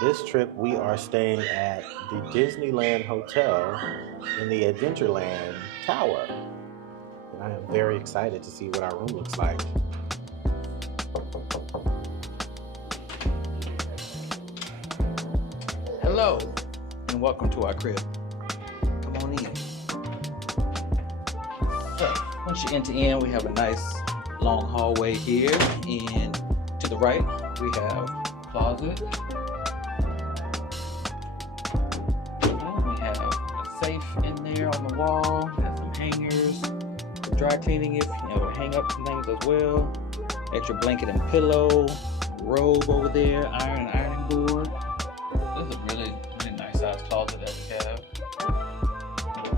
this trip we are staying at the Disneyland Hotel in the Adventureland Tower. And I am very excited to see what our room looks like. Hello, and welcome to our crib. Come on in. So, once you enter in, we have a nice long hallway here, and to the right, we have a closet. We have a safe in there on the wall. We have some hangers for dry cleaning if you know, hang up some things as well. Extra blanket and pillow, robe over there, ironing board. This is a really nice size closet that we have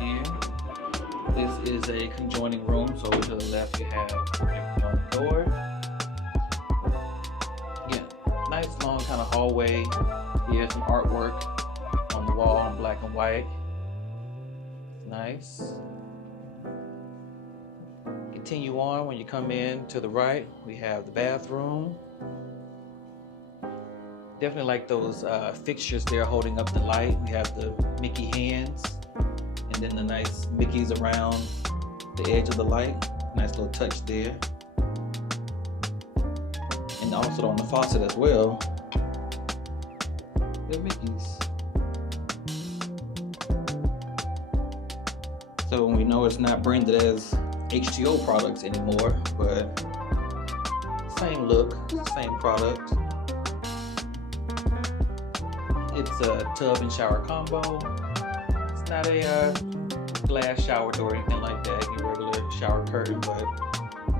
here. This is a conjoining room, so to the left you have a conjoining door. Yeah, nice long kind of hallway. Here's some artwork on the wall in black and white. Nice. Continue on when you come in to the right. We have the bathroom. Definitely like those fixtures there holding up the light. We have the Mickey hands and then the nice Mickeys around the edge of the light. Nice little touch there. And also on the faucet as well, they're Mickeys. So we know it's not branded as H2O products anymore, but same look, same product. It's a tub and shower combo. It's not a glass shower door or anything like that, your regular shower curtain, but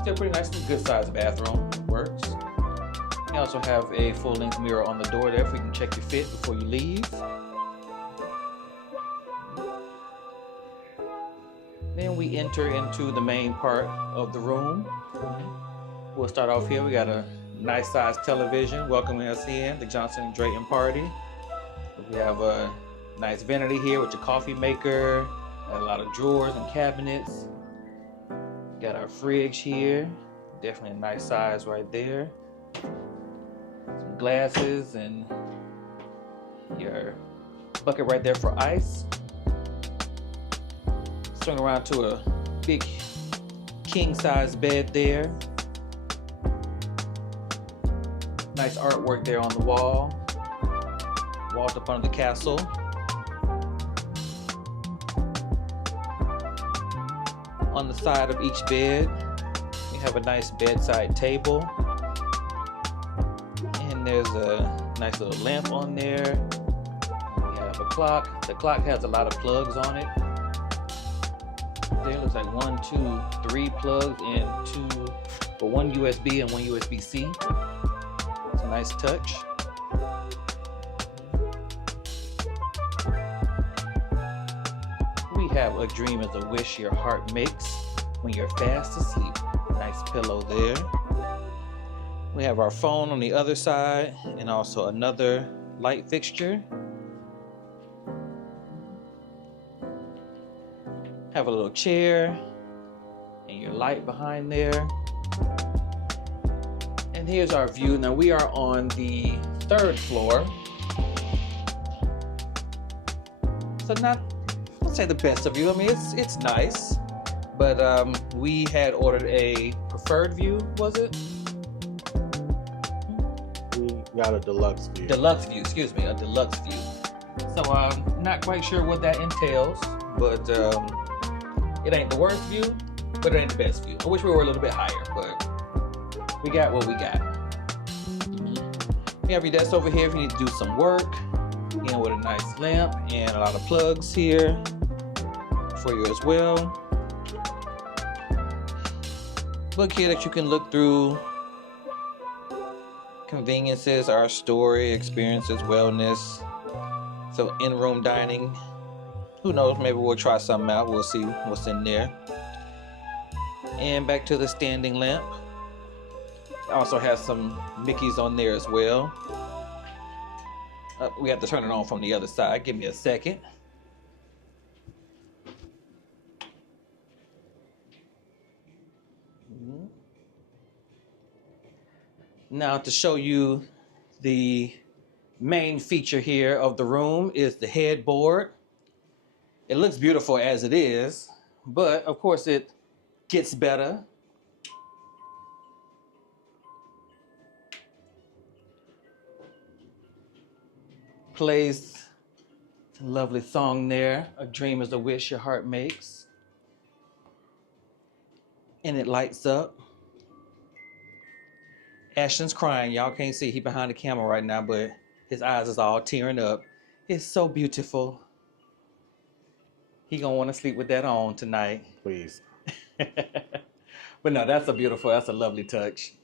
still pretty nice and good sized bathroom. Works. You also have a full length mirror on the door there, so you can check your fit before you leave. Then we enter into the main part of the room. We'll start off here. We got a nice sized television welcoming us in, the Johnson and Drayton party. We have a nice vanity here with your coffee maker, a lot of drawers and cabinets. Got our fridge here, definitely a nice size right there. Some glasses and your bucket right there for ice. Swing around to a big king size bed there. Nice artwork there on the wall. Walked up under the castle. On the side of each bed, we have a nice bedside table. And there's a nice little lamp on there. We have a clock. The clock has a lot of plugs on it. There looks like 1, 2, 3 plugs and 2, or 1 USB and 1 USB-C. It's a nice touch. We have a dream is a wish your heart makes when you're fast asleep. Nice pillow there. We have our phone on the other side and also another light fixture. Have a little chair and your light behind there. And here's our view. Now we are on the 3rd floor. So not, I'll say the best of view. I mean, it's nice, but we had ordered a preferred view, was it? We got a deluxe view. Deluxe view, excuse me, a deluxe view. So not quite sure what that entails, but it ain't the worst view, but it ain't the best view. I wish we were a little bit higher, but we got what we got. We have your desk over here if you need to do some work. Again, with a nice lamp and a lot of plugs here for you as well. Book here that you can look through. Conveniences, our story, experiences, wellness. So in-room dining. Who knows, maybe we'll try something out. We'll see what's in there. And back to the standing lamp. Also has some Mickeys on there as well. We have to turn it on from the other side. Give me a second. Now to show you the main feature here of the room is the headboard. It looks beautiful as it is, but of course it gets better. Plays a lovely song there. A dream is a wish your heart makes. And it lights up. Ashton's crying. Y'all can't see. He behind the camera right now, but his eyes is all tearing up. It's so beautiful. He gonna want to sleep with that on tonight. Please. But no, that's a lovely touch.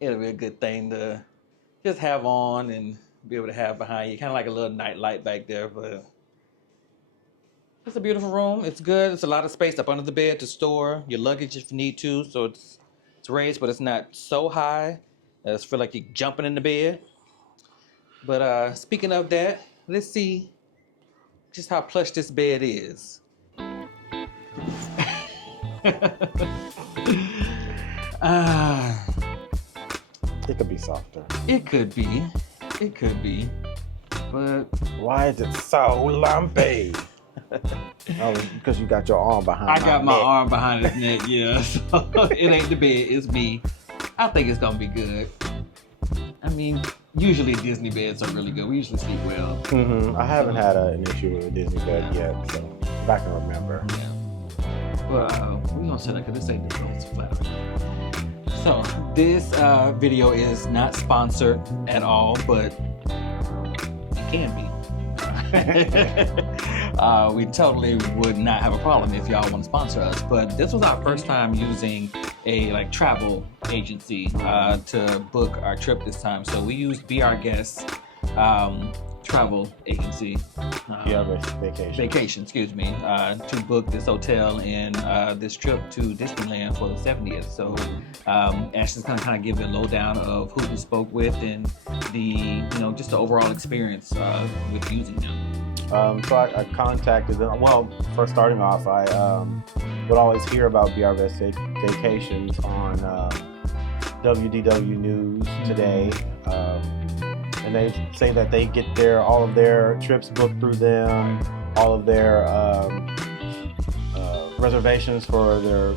It'll be a good thing to just have on and be able to have behind you. Kind of like a little night light back there, but it's a beautiful room. It's good. It's a lot of space up under the bed to store your luggage if you need to. So it's raised, but it's not so high. I just feel like you're jumping in the bed. But speaking of that, let's see just how plush this bed is. It could be softer. It could be. But why is it so lumpy? Oh, because you got your arm behind. I got my arm behind his neck. Yeah, so it ain't the bed, it's me. I think it's gonna be good. I mean, usually Disney beds are really good. We usually sleep well. I haven't had an issue with a Disney bed yet, so if I can remember. Yeah. But we're gonna sit up because this ain't the most flat. So this video is not sponsored at all, but it can be. We totally would not have a problem if y'all want to sponsor us. But this was our first time using a travel agency to book our trip this time. So we used Be Our Guest travel agency. Vacation, excuse me, to book this hotel and this trip to Disneyland for the 70th. So Ashton's gonna kind of give a lowdown of who we spoke with and just the overall experience with using them. So I contacted them. Well, first starting off, I would always hear about Be Our Guest Vacations on WDW News Today. And they say that they get all of their trips booked through them, all of their reservations for their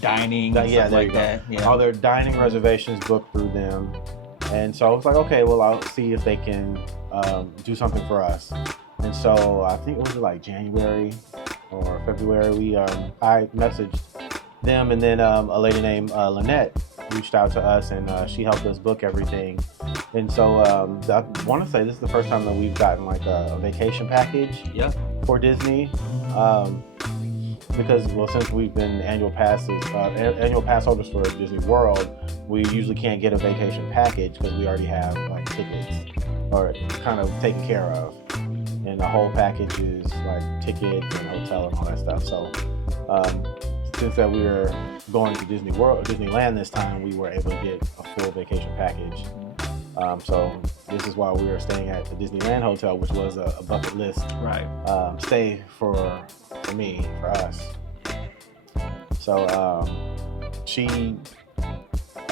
dining, stuff like that. Yeah. All their dining reservations booked through them. And so I was like, okay, well, I'll see if they can do something for us. And so I think it was like January or February, I messaged them, and then a lady named Lynette reached out to us, and she helped us book everything. And so I want to say this is the first time that we've gotten like a vacation package for Disney. Because, well, since we've been annual pass holders for Disney World, we usually can't get a vacation package because we already have like tickets or kind of taken care of. And the whole package is like tickets and hotel and all that stuff. So since that we were going to Disneyland this time, we were able to get a full vacation package. So this is why we were staying at the Disneyland Hotel, which was a bucket list stay for us. So she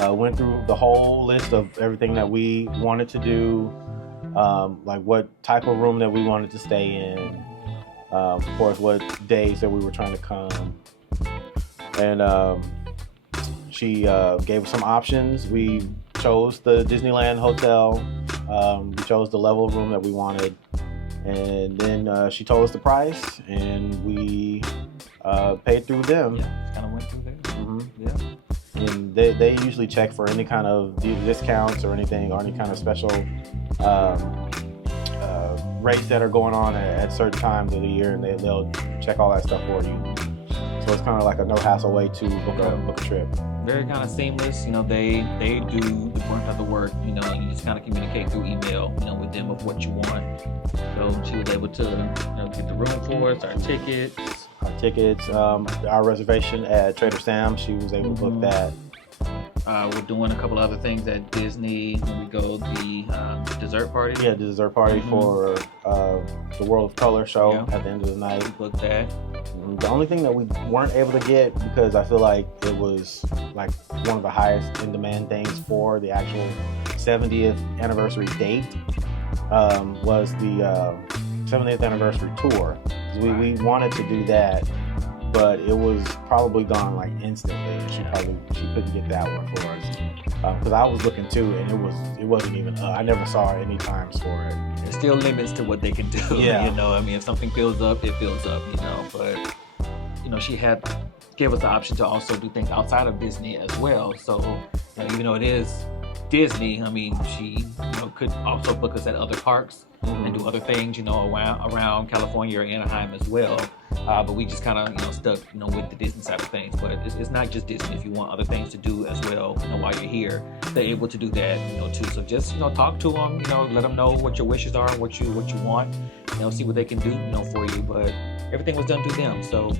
went through the whole list of everything that we wanted to do, like what type of room that we wanted to stay in, of course, what days that we were trying to come. And she gave us some options. We chose the Disneyland Hotel. We chose the level of room that we wanted. And then she told us the price, and we paid through them. Yeah, kind of went through there. Yeah. And they usually check for any kind of discounts or anything, or any kind of special rates that are going on at certain times of the year, and they'll check all that stuff for you. So it's kind of like a no-hassle way to book a trip. Very kind of seamless. They do the brunt of the work. You just kind of communicate through email, with them of what you want. So she was able to, get the room for us, our tickets. Our reservation at Trader Sam's, she was able to book that. We're doing a couple other things at Disney when we go the dessert party. Yeah, the dessert party for the World of Color show at the end of the night. We booked that. The only thing that we weren't able to get, because I feel like it was like one of the highest in demand things for the actual 70th anniversary date was the 70th anniversary tour. We wanted to do that, but it was probably gone like instantly, and she couldn't get that one for us. Because I was looking too, and it wasn't even. I never saw any times for it. There's still limits to what they can do. Yeah. You know, I mean, if something fills up, it fills up. You know, but you know, she gave us the option to also do things outside of Disney as well. So you know, even though it is Disney, I mean, she could also book us at other parks and do other things, around California or Anaheim as well. But we just kind of, stuck, with the Disney side of things. But it's not just Disney. If you want other things to do as well, while you're here, they're able to do that, too. So just, talk to them, let them know what your wishes are, what you want, see what they can do, for you. But everything was done through them. So,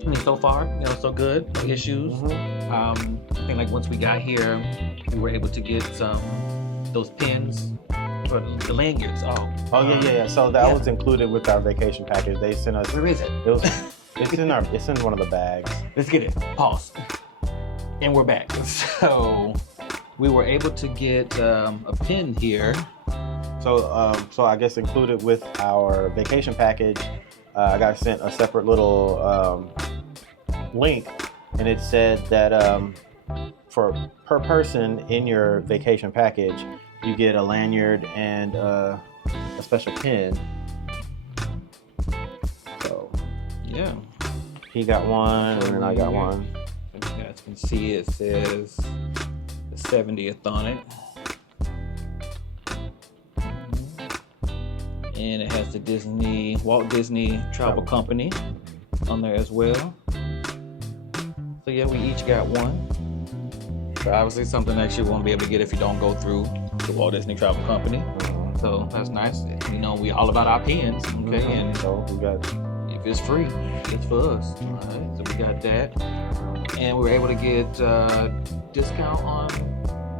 I mean, so far, so good, no issues. I think like once we got here, we were able to get those pins. The lanyards. Yeah. So that was included with our vacation package. They sent us. Where is it? It's in one of the bags. Let's get it. Pause. And we're back. So we were able to get a pin here. So I guess included with our vacation package, I got sent a separate little link, and it said that per person in your vacation package, you get a lanyard and a special pin. So yeah, he got one, and then I got one. So you guys can see it says the 70th on it, and it has the Walt Disney Travel Company on there as well. So yeah, we each got one. So obviously something that you won't be able to get if you don't go through the Walt Disney Travel Company. So that's nice. We all about our pins, okay? And so we got. If it's free, it's for us. All right. So we got that, and we were able to get discount on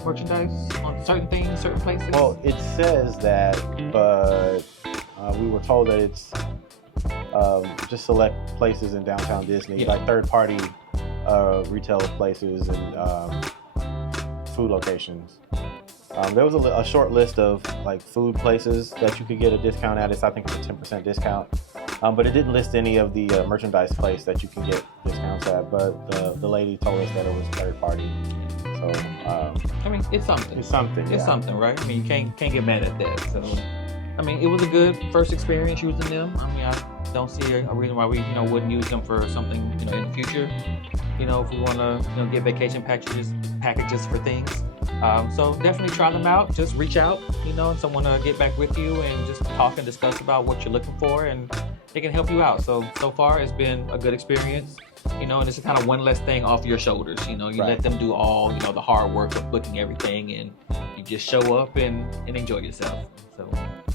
merchandise on certain things, certain places. Well, it says that, but we were told that it's just select places in downtown Disney, like third-party retail places and food locations. There was a short list of like food places that you could get a discount at. I think it's a 10% discount, but it didn't list any of the merchandise place that you can get discounts at. But the lady told us that it was third party. So I mean, it's something. It's something. It's something, right? I mean, you can't get mad at that. So I mean, it was a good first experience using them. I mean, I don't see a reason why we wouldn't use them for something in the future. If we want to get vacation packages for things. So definitely try them out. Just reach out, and someone get back with you and just talk and discuss about what you're looking for, and they can help you out. So far it's been a good experience, and it's kind of one less thing off your shoulders. You let them do all, the hard work of booking everything, and you just show up and enjoy yourself. So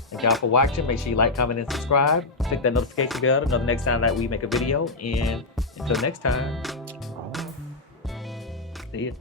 thank y'all for watching. Make sure you like, comment, and subscribe. Click that notification bell to know the next time that we make a video. And until next time, see ya.